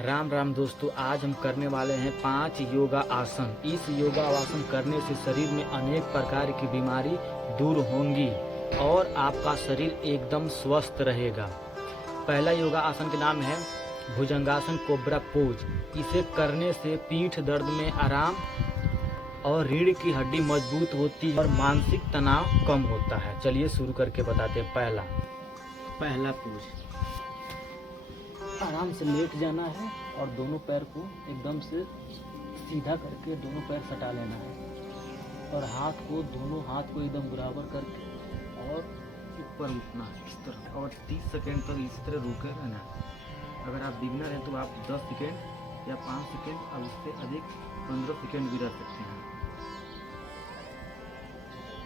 राम राम दोस्तों, आज हम करने वाले हैं 5 योगा आसन। इस योगा आसन करने से शरीर में अनेक प्रकार की बीमारी दूर होंगी और आपका शरीर एकदम स्वस्थ रहेगा। पहला योगा आसन के नाम है भुजंगासन कोब्रा पोज। इसे करने से पीठ दर्द में आराम और रीढ़ की हड्डी मजबूत होती है और मानसिक तनाव कम होता है। चलिए शुरू करके बताते हैं। पहला पोज, आराम से लेट जाना है और दोनों पैर को एकदम से सीधा करके दोनों पैर सटा लेना है और दोनों हाथ को एकदम बराबर करके और ऊपर उठना है इस तरह, और 30 सेकेंड तक इसी तरह रुके रहना है। अगर आप बिगिनर हैं तो आप 10 सेकेंड या 5 सेकेंड और इससे अधिक 15 सेकेंड भी रह सकते हैं।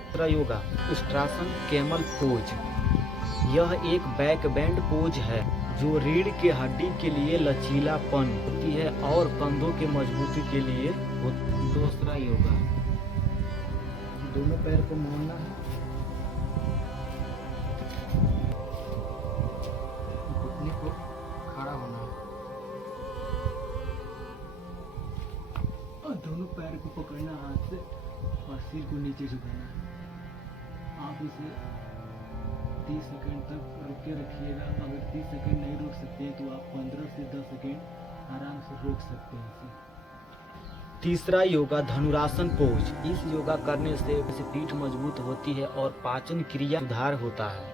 दूसरा योगा उष्ट्रासन कैमल पोज। यह एक बैक बेंड पोज है जो रीढ़ की हड्डी के लिए लचीलापन होती है और कंधों के मजबूती के लिए दूसरा योगा, दोनों पैर को मोड़ना है, घुटने को खड़ा होना है और दोनों पैर को पकड़ना हाथ से और सिर को नीचे झुकाना है। आप इसे 30 सेकंड तक रुक के रखिएगा। अगर 30 सेकंड नहीं रोक सकते तो आप 15 से 10 सेकंड आराम से रोक सकते हैं इसे। तीसरा योगा धनुरासन पोज। इस योगा करने से पीठ मजबूत होती है और पाचन क्रिया सुधार होता है।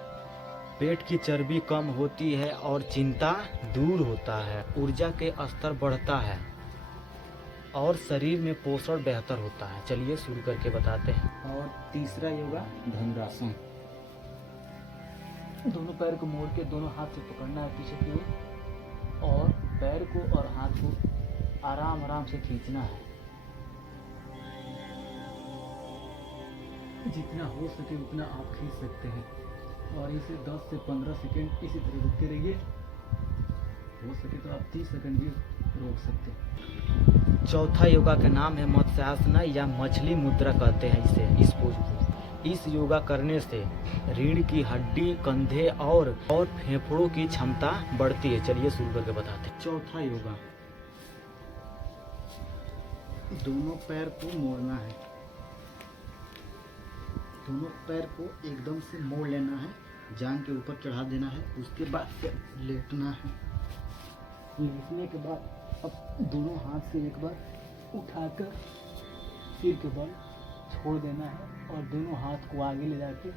पेट की चर्बी कम होती है और चिंता दूर होता है। ऊर्जा के स्तर बढ़ता है और शरीर में पोषण बेहतर होता है। चलिए शुरू करके बताते हैं। और तीसरा योगा धनुरासन। दोनों पैर को मोड़ के दोनों हाथ से पकड़ना है पीछे की ओर और पैर को और हाथ को आराम आराम से खींचना है। जितना हो सके उतना आप खींच सकते हैं और इसे 10 से 15 सेकंड इसी तरह रुकते रहिए। हो सके तो आप 30 सेकंड भी रोक सकते हैं। चौथा योगा का नाम है मत्स्यासना या मछली मुद्रा कहते हैं इस पोज को। इस योगा करने से रीढ़ की हड्डी, कंधे और फेफड़ों की क्षमता बढ़ती है। चलिए शुरू करके बताते हैं। चौथा योगा, दोनों पैर को मोड़ना है, दोनों पैर को एकदम से मोड़ लेना है, जांघ के ऊपर चढ़ा देना है। उसके बाद फिर लेटना है। लेटने के बाद अब दोनों हाथ से एक बार उठाकर सिर के बल छोड़ देना है और दोनों हाथ को आगे ले जाके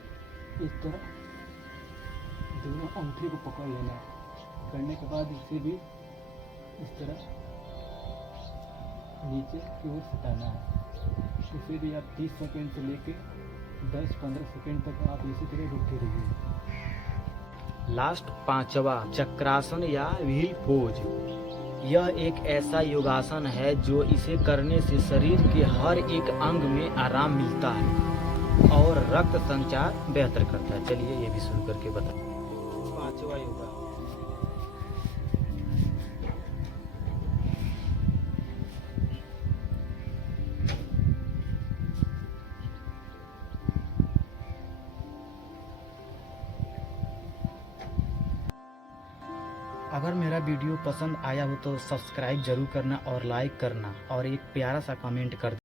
इस तरह दोनों अंगूठे को पकड़ लेना है। करने के बाद इसे भी इस तरह नीचे की ओर सटाना है। इसे भी आप 30 सेकंड से लेके 10-15 सेकंड तक आप इसी तरह रुकते रहिए। लास्ट पांचवा चक्रासन या व्हील पोज। यह एक ऐसा योगासन है जो इसे करने से शरीर के हर एक अंग में आराम मिलता है और रक्त संचार बेहतर करता है। चलिए ये भी शुरू करके बताएं। पांचवा योगा, अगर मेरा वीडियो पसंद आया हो तो सब्सक्राइब जरूर करना और लाइक करना और एक प्यारा सा कमेंट कर